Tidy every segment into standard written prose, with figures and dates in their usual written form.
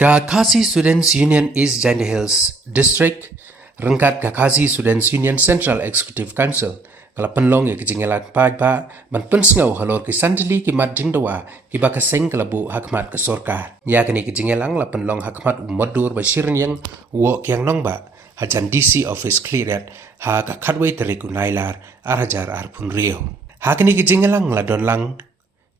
Kakasi Students Union East Janda Hills District rengkat Kakasi Students Union Central Executive Council kala penlong ya kejingelan pajba ban pensengau halor ki sandili ki mat jingdawa ki bakaseng kala bu hakmat ke sorkar ya kini kejingelang la penlong hakmat modur bashirin yang wo kyang nong ba hajan DC office cleared ha ka khatwe teriku nailar arhajar arpun rio ha kini kejingelang la donlang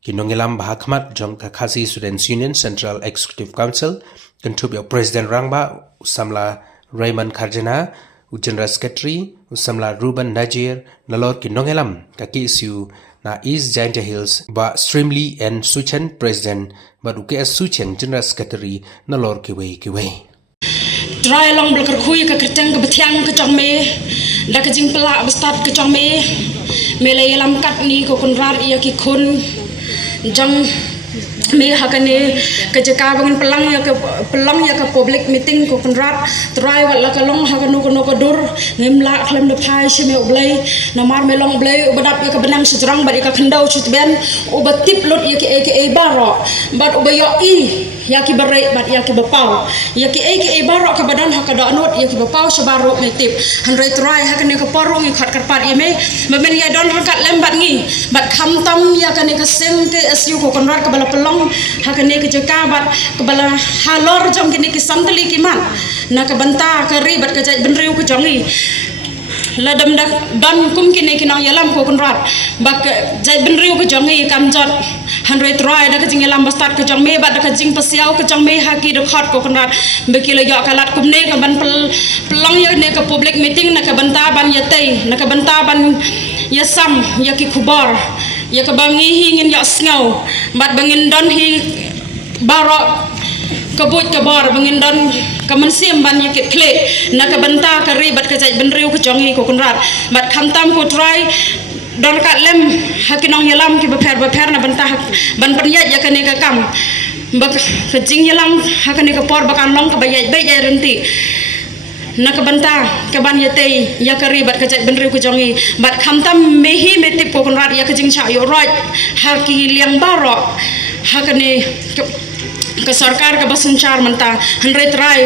Kinongilam Bahakmat Jong Kakasi Students Union Central Executive Council Kentubio President Rangba Usamla Raymond Karjana General Secretary Usamla Ruben Najir Nalor Kinongilam Kaki isu na East Janda Hills Ba Streamly and Suchen President Ba UKS Suchen General Secretary Nalor Kiwe Try long belakar kui ke kerteng ke betiang ke cong me dah ke jing pelak bestat ke cong me melai lam kat ni ko kunrar ia ki kun jang me hakane ke jaka bangin pelang ya ke public meeting ko kunrat try wala ka long hakanu kono ko dur ngimla klem de phai shime oblai namar me long oblai obadap ya ke benang sejrang bari ka khendau chutben obatip lot ya ke baro bat obayo I ya ki barai bat ya ki bapau ya ki baro ke badan hakada anot ya ki bapau sebaro metip handrai try hakane ke porong ikhat karpat ime memen ya don rakat lembat ngi bat khamtam ya kane ke sem ke asu ko kunrat ke bala pelong hakane ke jaka bat ke bala halor jom kini ke santali ki man na ke banta ke ribat ke jai benriu ke jongi ladam dak dan kum kini kinang yalam ko kunrat bak jai benriu ke jongi kamjot handrai try dak jing yalam bastat ke jong me bat dak jing pasiau ke jong me haki de khot ko kunrat bekile yo kalat kum ne ke ban pelong ya ne ke public meeting na ke banta ban yatai na ke banta ban yasam ya ki kubar ya ke bangi hingin ya sngau bat bangin don hi barok kebut kebar bangin don kemensiam ban ya ki kle na ke banta ke ribat ke jai benriu ke jongi ko kunrat bat khamtam ko try don kat lem hakinong yalam ki beper na banta ban pernyat ya kane ka kam bak kejing yalam hakane ka por bakan long ka bayai bayai renti nak banta ke ban yate ya kari bat kajai benriu ke jongi bat khamtam mehi metip ko kunrat ya kejing cha yo right haki liang barok hakane ke sarkar ke basuncar menta handrai try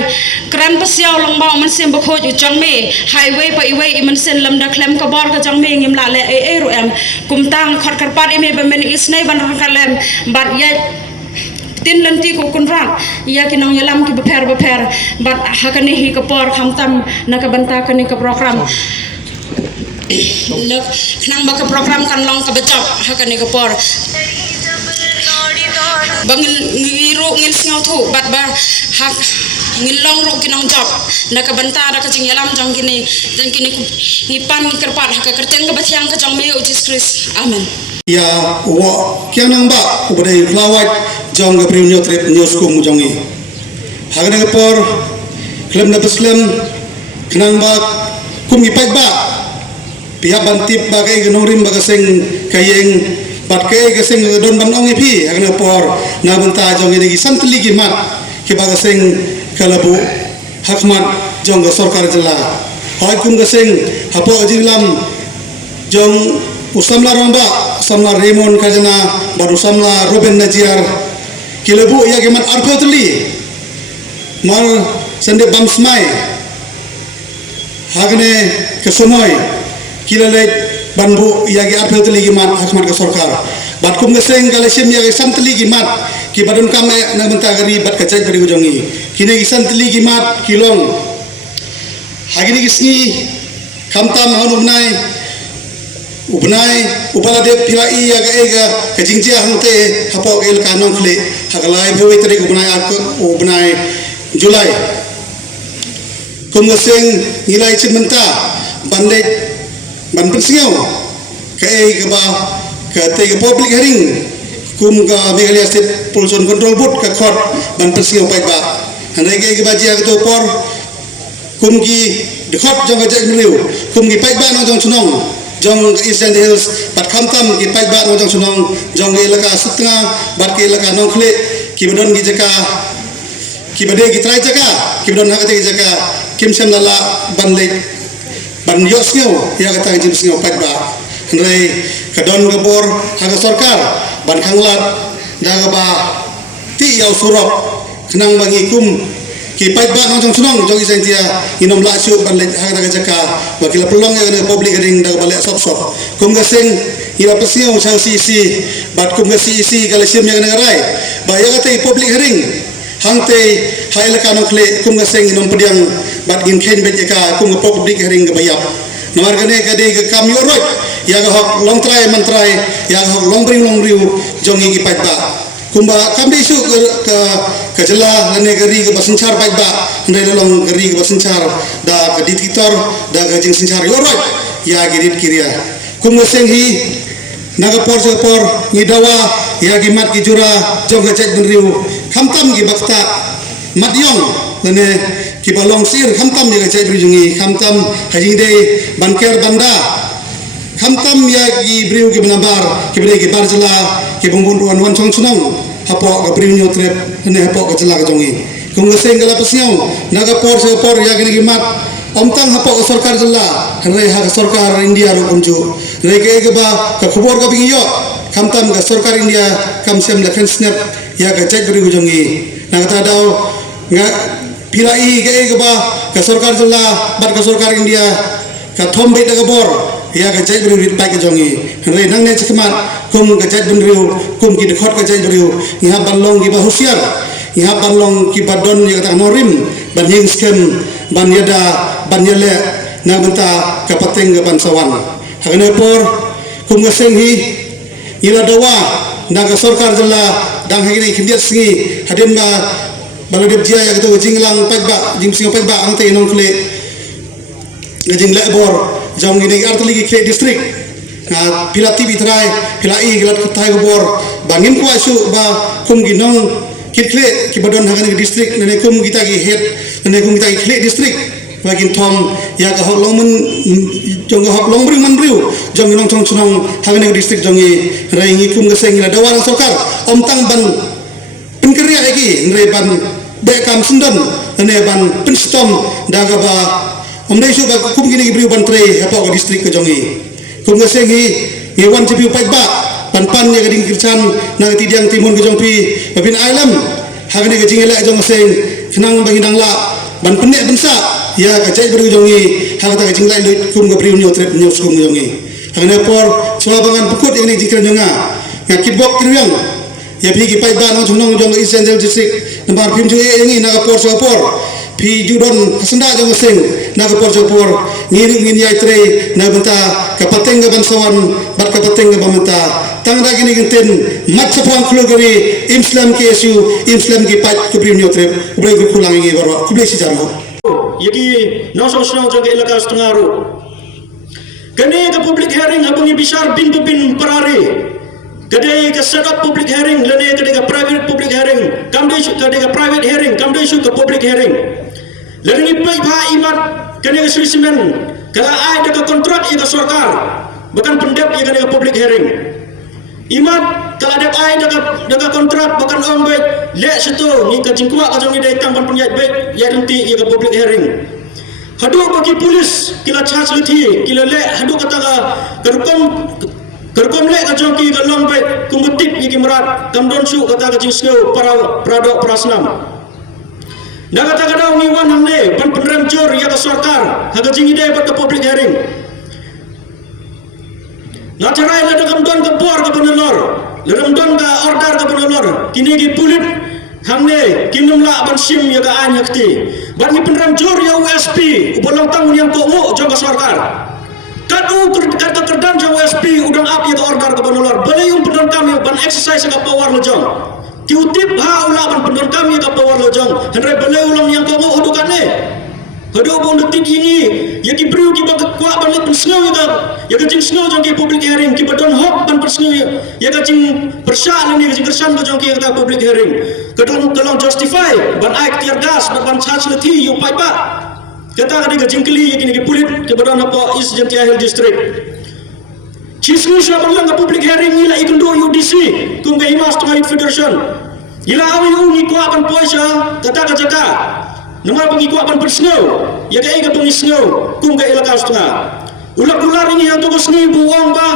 kran pasiau long bau mensim bkhoj uchang me highway pa iway imensen lam da klem ka bor ka jang me ngim la le ru em kumtang khot karpat ime bemen isnai ban kalem bat ya tin lanti ko kunrat ya kinong yalam ki beper bat hakane hi ka por khamtam na ka banta kane ka program nak nang ba ka program kan long ka becap hakane ka por bangin ngiru ngin singau thu bat ba hak ngin long ru kinong job na ka banta da ka jing yalam jong kini ngipan kerpat hak ka kerteng ka batiang ka jong me Jesus Christ amen ya wo kyang nang ba ubadai flawat jong ga premium trip news ko mujongi hagane ga por klem na beslam knang ba kum ipak ba pihak bantip ba kai gnorim ba kaseng kayeng bat kai kaseng don ban ong ipi hagane por na banta jong ini santli ki mat ki ba kaseng kalabu hakmat jong ga sarkar jela hoy kum kaseng hapo ajinglam jong usamla ramba samla Raymond Karjana baru samla Ruben Najir kilebu ya gemat arpetli mal sende bamsmai hagne kesomoy kilale banbu ya ge arpetli gemat hakmat ke sarkar bat kum geseng galesem ya santli gemat ki badun kame na mentagari bat kacai bari ujongi kine santli gemat kilong hagini gisni kamtam hanumnai ubnai upalade pilai ya ga kejingja hangte hapo el kanong kle hagalai bewi tari ubnai Julai kumgaseng nilai cimenta bandai ban pensiau ke ba ke te public hearing kum ga Meghalaya State Pollution Control Board ka khot ban pensiau pai ba hanai ke ba jia to por kum gi de khot jong ga jek mriu kum gi pai ba no jong sunong jong East Janda Hills bat khamtam ki pai ba no jong sunong jong elaka setengah bat ke elaka nong khle ki badon gi jaka ki bade gi trai jaka ki badon ha gi jaka kim sem lala ban le ban yosnyo ya kata jim snyo pai ba ndrai kadon gabor ha ga sarkar ban khanglat daga ba ti yaw surok kenang bagi kum ki pait ba nong sunong jogi sentia inom la syu ban le ha daga jaka wakil pelong ya ne public ring daga balik sop kum gaseng ila pasiong sang sisi bat kum gasi isi kala sim yang ngarai ba ya kata public ring hangte haile kanong kle kum gaseng inom pediang bat gin khen be jaka kum public ring ga bayap namar gane kade ga kam yoroi ya ga hok long try mantrai ya ga hok long riu jongi ki pait ba kumba kambi isu ke jela lane gari ke basencar baik ba ndai lolong gari ke basencar da ke dititor da ke jing sencar yoroi ya girit kiria kum ngeseng hi naga por ni dawa ya gimat ki jura jong gajak benriu khamtam gi bakta madyong lane ki balong sir khamtam ya gajak berjungi khamtam hajing dei banker banda khamtam ya gi briu ki benabar ki beri ki barjela ki bumbunduan wan chong sunong hapo ka priunyo trip ne hapo ka cela ka jongi kung gaseng kala pasiao naga por ya gini gimat omtang hapo ka sarkar jela hanre ha sarkar India ro kumju re ke ba ka khobor ka bingiyo khamtam ka sarkar India kam sem lakhan snap ya ka check beri jongi naga ta dau nga pilai ke ba ka sarkar jela bat ka sarkar India ka thombe daga bor ya ka check beri rit pa ka jongi hanre nang ne chikmat kum gajat benriu kum ki dekhot gajat benriu iha balong ki bahusiar iha balong ki badon ya kata norim ban ying skem ban yada ban yele na benta kapateng ke bansawan hagane por kum gaseng hi ila dawa na ka sarkar jela dang hagini kindiat singi haden ba balodep jia ya kata jinglang pagba jing singa pagba angte non kle ngajing lebor jam gini artali ki kle district pilati bitrai pilai gelat kutai gubor bangin ku asu ba kum ginong kitle ki badon hagan ki district nene kum kita ki head nene kum kita ki kle district bagin thom ya ka hok long men jong hok long bring man riu jong ginong chong chunong hagan ki district jongi raingi kum gaseng la dawang sokar omtang ban pinkria eki nre ban bekam sundon nene ban pinstom daga ba omdai su ba kum gini ki briu ban tre hapo ka district ke jongi kum gaseng hi wan cipi upai ba pan ya gading kircan na tidiang timun ke jongpi babin alam hagane ke jingela jong gaseng kenang bagi dangla ban penek bensa ya ka cai beri jongi hagata ke jingla lut kum ke priunyo trip nyo skum jongi hagane por swabangan pukut ini jikran jonga ngakit bok kriang ya pi ki pai ba nong chunong jong East Central District nambar pim ju ini na por swapor pi judon hasenda jong gaseng na por swapor ngiri ngin yai tre na benta kapateng ke bansawan bat kapateng ke bamenta tangda gini genten mat sapang klogari Islam ke isu Islam ki pat ke priunyo trip ubai ku pulang ngi barwa ku blesi jargo yaki nosong snong jong elaka setengahru kene ke public hearing abungi bisar bin parari kade ke set up public hearing lene kade ke private public hearing kamde kade ke private hearing kamde isu ke public hearing lene ni pai bha imat kene ke spesimen kala ai de kontrak ia ke sarkar bukan pendep ia kene ke public hearing imat kala de ai de kontrak bukan ong baik le situ ni ke jingkwa ka jong ide tang ban punya baik ia nanti ia ke public hearing hadu bagi polis kila charge leti kila le hadu kata ka kerkom le ka jong ki ka long baik kumbetik ia ki merat kamdon su kata ka jingskeu para pradok prasnam Naga taga daw ni wan hamne pan penrem jor ya ka sarkar haga jing ide bat ka public hearing na tarai la dagam don ka bor ka benelor la dagam don ka order ka benelor kini ki pulit hamne kinum la ban sim ya ka an yakti ban ni penrem jor ya USP ubolong tangun yang ko mo jong ka sarkar kadu kata kerdan jong USP udang ap ya ka order ka benelor balai um pendon kami ban exercise ka power lo jong tiutip ha ulaban pendon kami ka power lojong henre bele ulang yang kamu hudukane hadu bon detik ini ya ki bru ki bak kwa ban lek pensnau ya ka jing snau jong ki public hearing ki badon hok ban persnau ya ka jing persal ni jing kersan jong ki ka public hearing kadon tolong justify ban aik tiar gas ban charge leti yu pai ba kata ka jing kli ya ki pulit ki badon apa East Central District Cisnu siapa bilang ke public hearing ila ikundo UDC kum ke Imas Tengah Federation ila awi ungi kuapan poisa kata kata nama pengi kuapan persnau ya ke ega pengi snau kum ke ila kas tengah ulak ular ini yang toko sni buang ba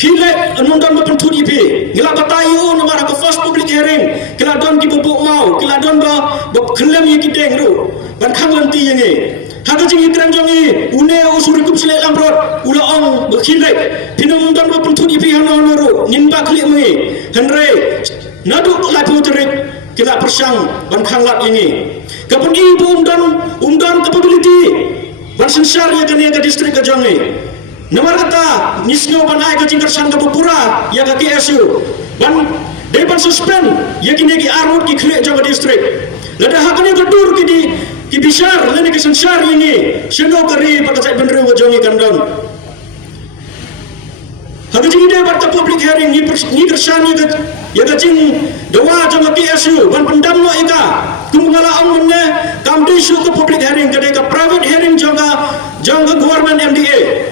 Hilek anundon berpentud ipi. Gila batayu nama ke first public hearing. Gila don ki bubuk mau. Gila don berkelem yang kita tu. Ban khang lanti yang ni. Haga jing ikram jongi. Une usuri kup silek lamprot. Ula ong berhilek. Pinundon berpentud ipi hana ru. Nimba klik mengi. Henry. Naduk lapu terik. Gila persang. Ban khang lat yang ni. Kapan ibu umdan capability. Ban sensar ya kena ke distrik ke jongi. Nomor kata nisno banai ke jingkar sang ke Bupura ya ke KSU ban depan suspend ya kini ki arut ki klik jaga distrik lada hakani kedur ki bisar lene ke sensar ini seno kari pada cai bener wajongi kandon hak jing de pada public hearing ni kersan ya ke jing dewa jaga KSU ban pendam no ika kumala amne kamdi su ke public hearing ke private hearing jaga government MDA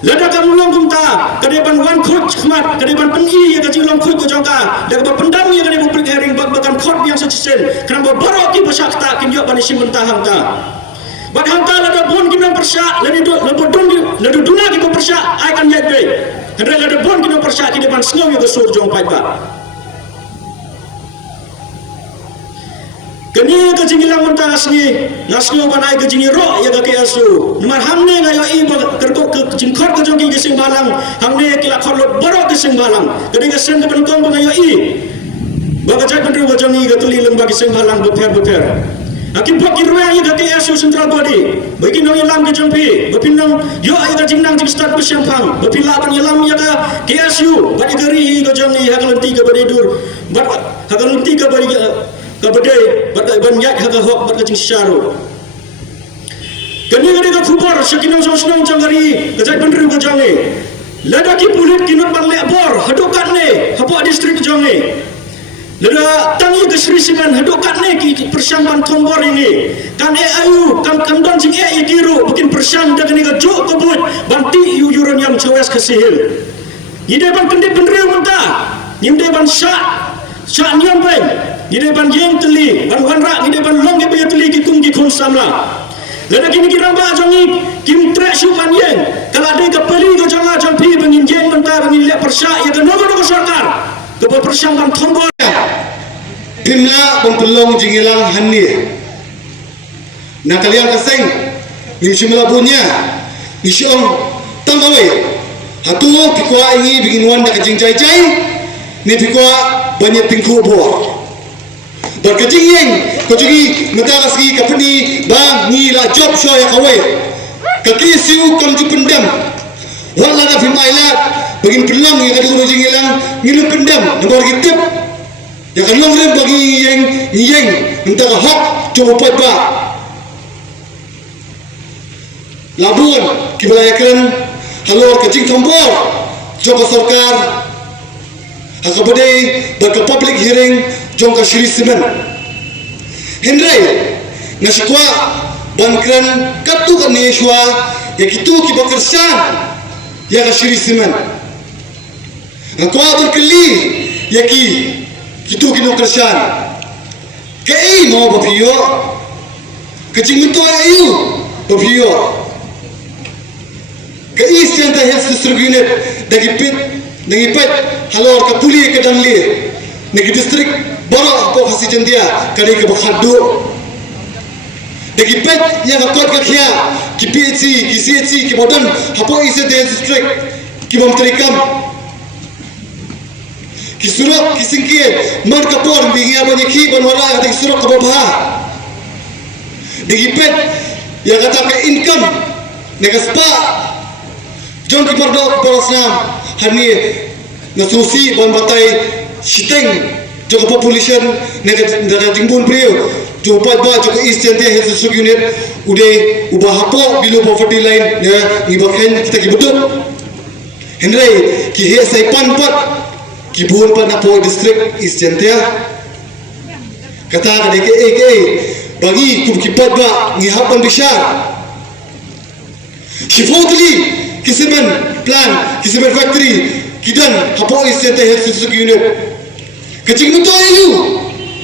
lada kamu long kumta kedepan wan coach khmat kedepan peni ya kajing long coach ko jongka dak pendam ya kene public hearing bakan court yang sesen kenapa borok ki besakta kin yo bani simenta hangta bad hangta lada bon kinam persa ladi do ladu duna ki persa ai kan yat be hendra lada bon kinam persa ki depan snow ya sur jong pai ba kini kajing ilang mentah asni nasnyo banai kajing ro ya ke KSU nomor hamne ngayo i kerko ke jingkor ke jongi gesing balang hamne kila khorlot borok gesing balang kene gesing ke penkong ngayo i baga jai pendru jongi ke tuli lembag gesing balang beper akin pok irwe ya ke KSU central body bagi no ilang ke jompi bepinang yo ay ka jingnang jing start pesempang bepilaban ilam ya ke KSU bagi geri ke jongi hakalenti ke badidur hakalenti ke badi kabadai banyak haga hok berkacing syaru kini ka khubor sakinang sosnong jangari kajai bener ko jange lada ki pulit kinot banle bor hadokat ne hapo distrik jange lada tangi ke Sri Siman hadokat ne ki persamban tombor ini kan ayu kam don jing diru bikin persam dak ni ka jok kebut banti yuron yang cawes kesihil ide ban kendit bener mentah nyimde ban syak nyam bain ide ban jeng teli ban wanra ide ban long ke teli ki kum ki khun samla lada kini ki ramba jongi kim trek su ban yeng kala de ka peli ko jonga jampi bangin jeng mentah bangin le persya ya ke nogo sarkar ke persang ban thombor Pimla pempelong jingilang hani na kalian kaseng ni simula punya ni siong tamawe hatu pikwa ingi bingin wan da kajing cai ni pikwa banyak tingku bo berkajing yeng kojugi mekaski kapani bang ni la job show ya kawe kaki siu kam ju pendam wala na fimaila bagin pelang yang kadu jingilang ngilu pendam nomor kitip ya kan long rem bagi yeng minta hak coba ba labun kibalayakan halor kajing tombor joko sarkar hakabadai baka public hearing jongka Sri Siman Henry nasikwa bankran katu kaneshwa ya kitu kibakersan ya ka Sri Siman ngakwa berkeli ya kitu kinokersan kai mau bapiyo kajing itu ayu bapiyo kai center health district unit dagipet halor ka puli ke dangli negi distrik borok po khasi jendia kali ke bakhadu dagipet ya ka kot ka khia ki PHC ki CHC ki modern hapo ise de distrik ki bomtrikam ki surat ki singkie mar ka por bingi abani ki banwala ka surat ka babha dagipet ya kata ke income nega spa jon ki pardok porosnam hani nasusi bon batai siteng joko population nega jingbun prio jo pat ba joko east center health district unit ude ubah hapo below poverty line ne ngibakhen kita kibuduk henry ki he sai pan pat ki bun pan apo district east center kata ke bagi kum kipat ba ngihapan bishar shifotli kisiman plan kisiman factory kidan hapo east center health district unit kecing mutu ayu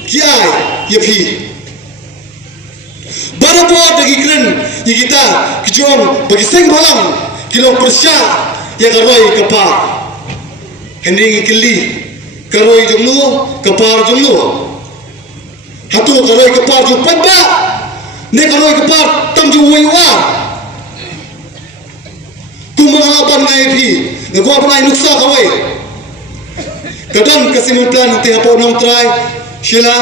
ki ai ya phi barapo dagi kren kita kijong bagi seng balang kilo persya ya karoi kapar Henry Kili karoi jumnu kapar jumnu hatu karoi kapar ju padba ne karoi kapar tam ju wiwa kumangalaban ngai phi ne ko apa ngai nuksa kawai kadang kesimpulan nanti apa nong try Sheila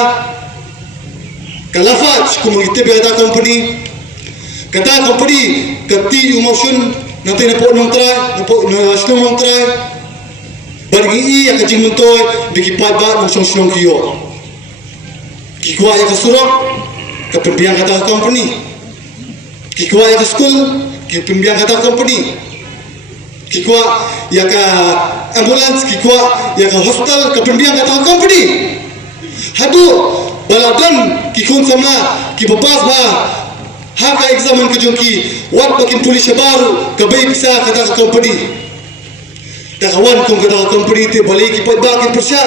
kalafaj kumangite beda company kata company kati emotion nanti napo nong try napo national nong try bargi ya kajing mentoy bigi padba nong song kiyo kikwa ya kasurok ke pembiang kata company kikwa ya ke school ke pembiang kata company kikwa ya ke ambulance kikwa ya ke hospital ke pembiang kata company hadu baladan kikun sama kibapas ba haka examen kejongki wat bakin polis baru kabai bisa kata company takawan kong kata company te balik kipat bakin persya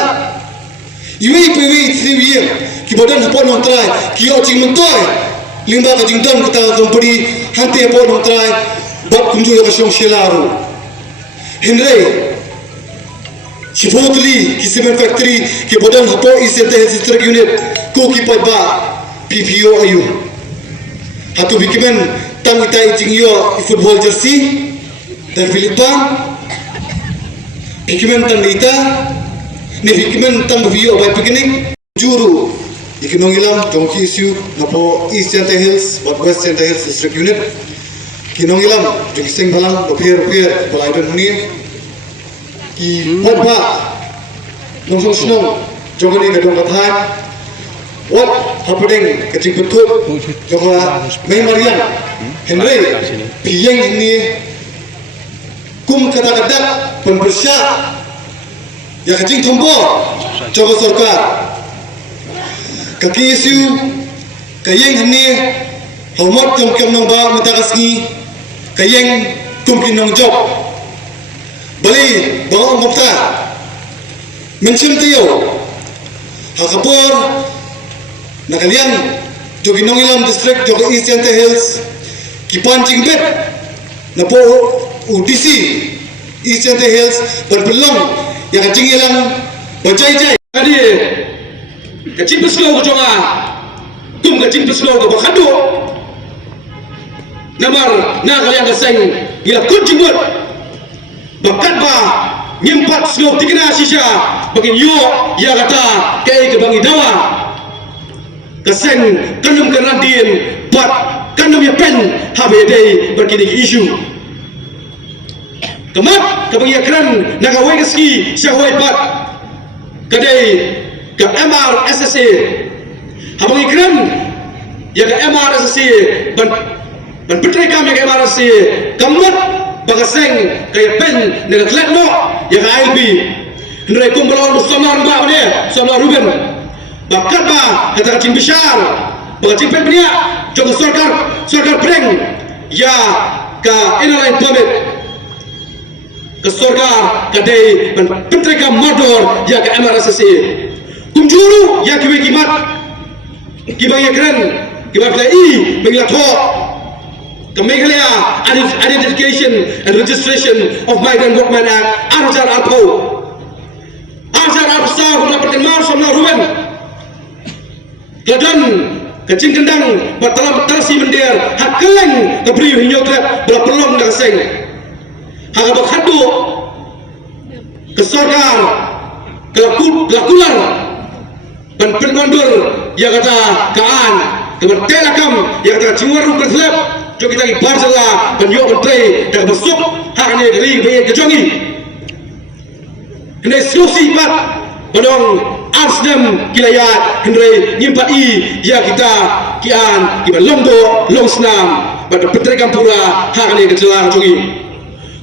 yui pewi 3 year kibadan hapon nong try kio cing mentoy limba ka jingdon kata company hanti hapon nong try bab kunju ya kasyong shelaru Henry Supposedly Kisimen Factory kibadan hapon isente district unit ko kipat ba PPO ayu hatu bikimen tang itai jingyo football jersey dan Filipang bikimen tang ita ni bikimen tang bio by picnic juru ikinong ilam tongki isu napo East Janta Hills but West Janta Hills district unit kinong ilam jeng balang rupiah balaidan huni ki potba nongsong snong jongani gadong kathan what happening kecing betul jomla memorian Henry piyeng ini kum kata-kata pembersya ya kecing tombo jogo sarkar kaki isu kayeng ini homot kum nong matagasni kayeng kum kinong job bali bawang mopta mencim tiyo hakapor nakalian jogi nongilam district jogi East Janta Hills kipancing bet na po UDC East Janta Hills berpelong yang kacing ilang bajai-jai Adi kacing peslo ko jonga tum kacing peslo ko bakado namar na kalian kaseng ila kunjing wot bakat ba nyempat slo tikna sisa bagin yo ya kata kay kebangi dawa kaseng kanum kerandian bat kanum ya pen habe day berkini isu kemat kabang ya keran naga wegeski syahwai bat kadai ke MRSSA habang ikran ya ke MRSSA ban petrai kami ke MRSSA kemat bagaseng kaya pen naga klet no ya ke ILB hendrai kumbalon somar mbak dia somar Ruben bakat ba kata kacing besar bakacing pen punya jom sorkar breng ya ke inline permit ke sorkar kadai pentreka modor ya ke MRSSA kumjuru ya kiwe kimat kibang ya keren kibang i mengilat ho ke Meghalaya Identification and Registration of Migrant Workmen Act Arjar Alpo mendapatkan mar somna Ruben Kedan kecing kendang batalam tarsi mendir hak keleng keberi hinyo trap bela pelong dah seng hak abak hadu kesorkar kelakular dan pengondur yang kata kaan keber telakam yang kata ciwaru berselap jo kita ibar sala dan yo menteri dah besuk hak ni dari bayi kejongi kena solusi pat badong Arsdem kilayat hendrai nyimpat i ya kita kian kiban longdo long senam pada petri kampura hak ni kecelang jongi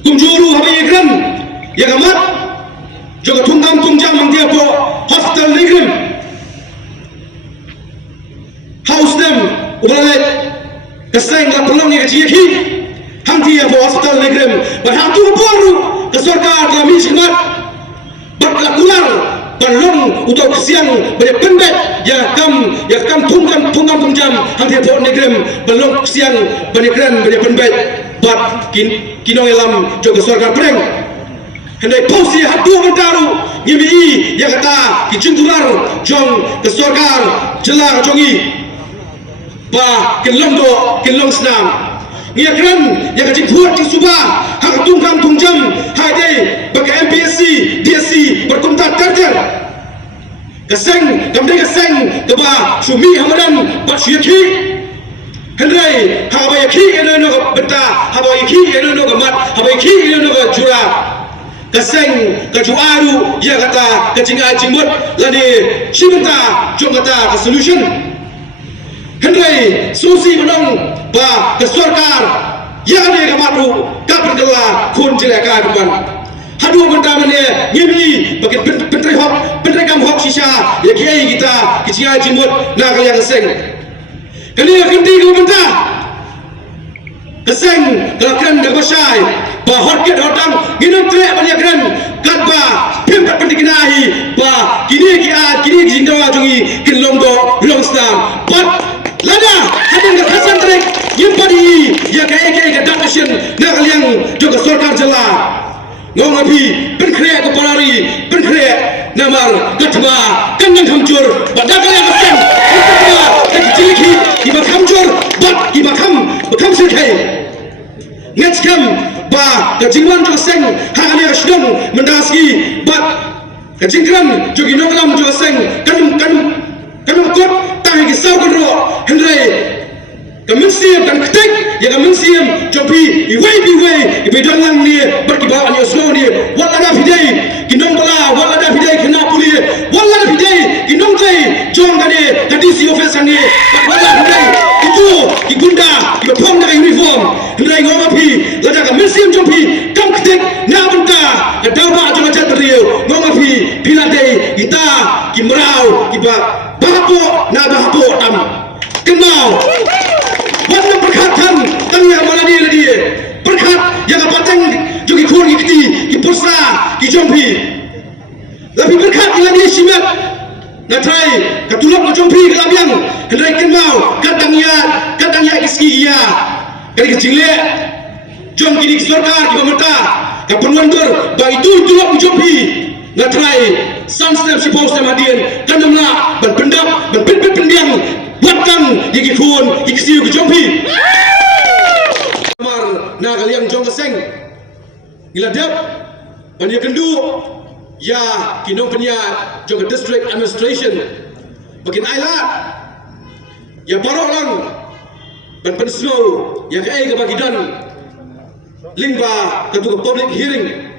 kumjuru habi ikram ya kamat juga tunggam tungjang mangtiapo hospital negrim house dem ubalet keseng la pelong ni keciki hangti ya hospital negrim berhantu baru ke sorkar dalam mismat berlakular balong untuk kesiang banyak pendek ya kam tunggam tungjam hangti ya negrim balong kesiang banyak pendek bat kinong elam joga sarkar breng hendai pausi hadu bentaru nyimi yang kata kicungkular jong ke sarkar jelar jongi ba kinlong senam ngia keren yang kecik buat di subah hak tungkam tungjam hai dei bagi MPSC DSC berkumtat terter keseng gamdeng keseng keba sumi hamadan bat syaki hendai habayaki eno benta habayaki eno mat habayaki eno jura keseng kejuaru yang kata kecingai cimut lani cimenta jom kata ke solution hendai susi menang ba ke sarkar yang ada kamatu kapergela kun jelaka depan hadu benda mane ngimi bagi pentri kam hok sisa ya kiai kita kiai jimut na kalian keseng kali akan tiga benda keseng gelakan dak basai ba horket hodang nginum trek banyak keren kat ba pimpat pentikinahi ba kini jindawa jungi kinlongdo longstam pat lada hadang kasan trek yimpadi ya kae datashin na kalian juga sarkar jela ngong api penkre ko parari penkre namar gatba kanang hamjur badak kalian keseng kecilki ibak hamjur bat ibak ham serkai ngecam ba kejingwan juga seng hangane asdong mendaski bat kejingkran jogi noklam juga seng kanum kot tahi kisau kodro hendrai kemensiam dan ketek ya kemensiam jopi iwei ibedang ni berkibawan ni osmo ni wala da fidei kinong bala wala da fidei kena puli wala da fidei kinong jai jong kade kadisi office ni wala fidei itu ibunda ibapong da uniform hendai ngomapi lada kemensiam jopi kam ketek na benta kedawa jong jat riu ngomapi pilade kita kimrau kiba bahapo na bahapo tam kenal wala perkhatan tangya mana dia perkhat yang pateng jogi khur gikti ki pusra ki jompi labi perkhat yang dia simat natai katulok jompi kelabiang hendai kenau katangnya iski ia kali kecilnya jom kini sarkar ki pemerintah kapenuandur ba itu tulok jompi natai sanstem si pausem hadian kanamla ban pendap ban pendiang buatkan yang ikun iksiu ke jompi mar na kalian jong keseng ila dap pania kendu ya kinong penia jong district administration bakin ailat ya barok lang ban pensno ya kai ke bagidan lingba ketua public hearing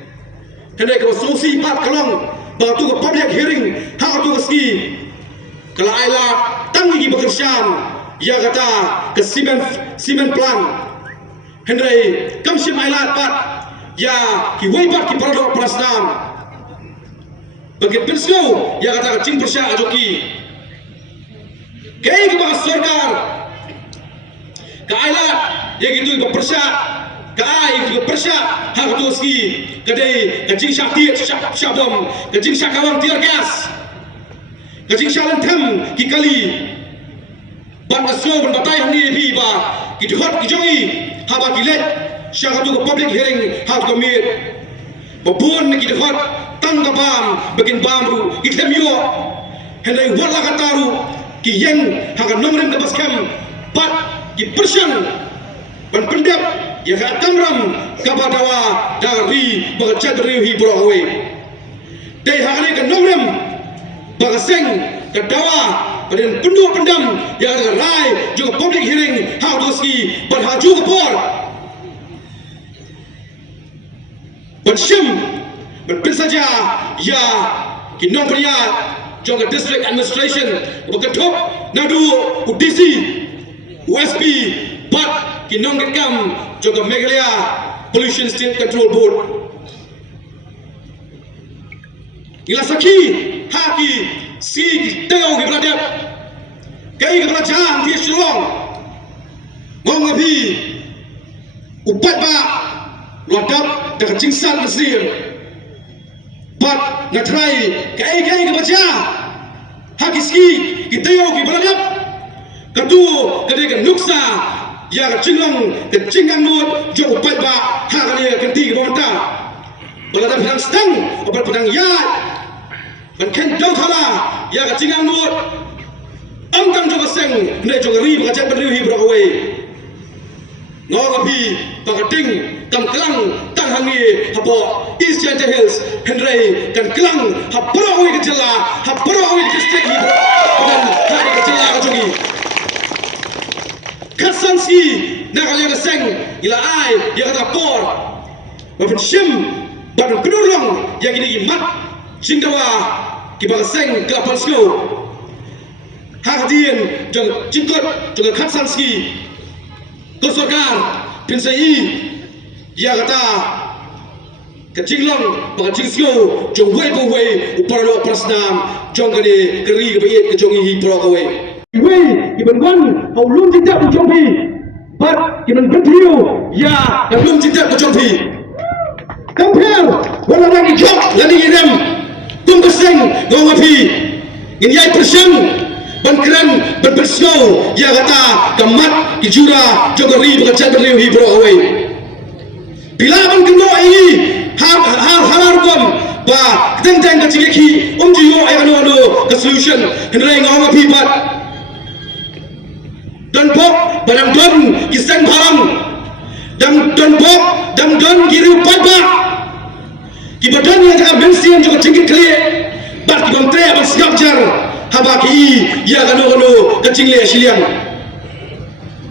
kendai ke sosi pat kalong batu ke public hearing hak tu ke ski kalau ailat tangi bekerjaan ya kata ke simen plan hendai kam sim ailat pat ya ki weipat ki paradok prasnam bagi pensau ya kata cing persya ajoki kai ke bahas sarkar ke ailat ya gitu ke persya kai ke persya hak tu ski kadai ke cing syakti syabom ke cing syakawang tiar gas kecing shalan tham ki kali ban aslo ban batai hamni bi ba ki dhot ki jongi haba ki let syakatu ko public hearing hat ko mir babun ki dhot tang ka bam begin bamru ki themyo hendai wala ka taru ki yang haga nomrem ka baskam pat ki persyang ban pendap ya ka tamram ka badawa dari bagacad rihi browe dai hagane ka nomrem bagaseng kedawa pada penduk pendam yang ada rai juga public hearing hak doski berhaju ke por bersyam berpensaja ya kinong pria juga district administration berketuk nadu UDC USP bat kinong gekam juga Meghalaya Pollution State Control Board ila saki haki si teo ke beradab kai ke belajar dia Shillong ngong ngabi upat ba lodap dak cingsan mesir bat ngatrai kai ke baca haki ski ki teo ke beradab katu kadai ke nuksa ya ka cinglang ke cingang nut jo upat ba ha ka ne kan ti ka bonta bala da phang stang obat phang ya ban ken dau thala ya ka cingang nut am tang jo ka seng ne jo ka ri ba cha ban ri hi bro away no ka bi ba ka ting kam klang tang hangi habo East Janja Hills Henry kan klang ha bro away ka jala ha bro away ka stay hi dan hari ka jala ka jogi Katsanski nakalian seng ila ai ya kata por wafin shim badan penurung yang ini imat singgawa kibang seng kelapal sko hadian jang jingkot jang Katsanski kesorkar pinsai ya kata kecilong bagan jingsko jang wei po wei uparo prasnam jang kani keri kebayet kejongi hi pro kawe Wei, iban wan, hau lum cinta ku jompi. Bat, iban bentiu, ya, yang lum cinta ku jompi. Kampel, wala lagi jok, lagi irem. Kum keseng, ngau api. Ngin yai perseng, ban keren, ban bersau, ya kata, gamat, kijura, jogari, bekerja berliu hibro away. Bila ban kendo ini, halar kom, ba, ketenteng kecingeki, jiyo ayano, ke solution, henry ngau api bat. Dan pok barang don kisang barang dan pok dan don kiri pada kibadan yang agak mensian juga cengkit kali bat kibam tre abang siap jar habaki ya gano kecing le silian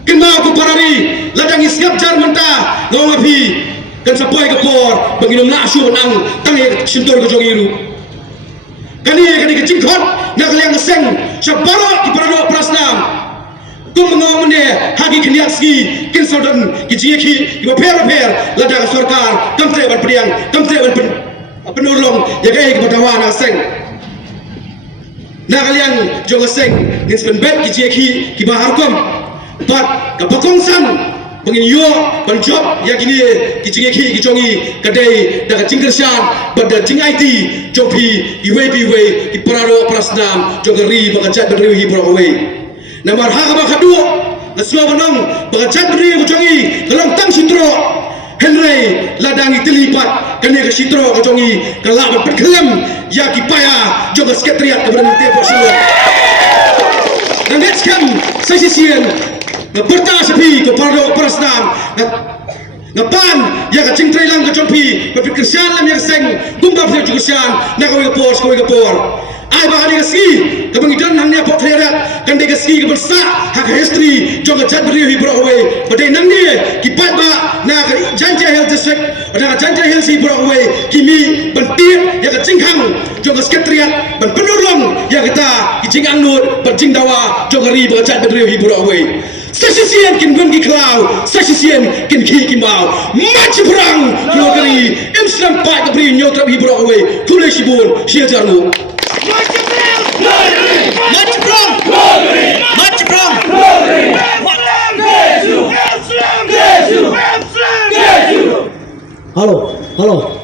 kena aku parari ladang siap jar mentah ngau ngapi kan sampai ke por banginum nasu nang tangi sintor ke jongiru kani kecing khot nak liang keseng sabara ibarado prasnam tum ngomne hagi kniaksi kinsodan kijiki ibaper ladang sarkar kamtre ban priang kamtre ban penulung yagai kepatawana seng nakalian jonga seng niskan bet kijiki kibaharkom bat kapakongsan penginyo ban job yakini kijiki kijongi kadai daga jingkersan pada jing IT jobi iwe ipararo prasnam jogari bakachat berwi broaway Namar haka kedua, nasuah benang, bagacat beri kujongi, kelang tang sitro, Henry ladangi terlibat, kena ke sitro kujongi, kelak berkelem, ya kipaya, juga sekretariat keberanian posisi. Dan let's-kan, saya sisian, bertah sepi kepada perasaan, ngapan, ya kacing terhilang kejompi, berfikir sian lam yang seng, gumbap dia juga sian, nak kau ikapor. Ai bahani kasi kebangidan hangnya pok khairat kan de kasi ke bersa hak history jong jat beri hi broadway badai nang ni kipat ba na Janja Hills district na Janja Hills hi broadway kimi bentir ya ke cinghang jong sekretariat ban penulung ya kita kijing nut berjing dawa jong ri ba jat beri hi broadway sesisian kin gun ki klau sesisian kin ki kimbau mach perang klogari Islam pa ke beri nyotrap hi broadway kule sibun sia jarmu Halo.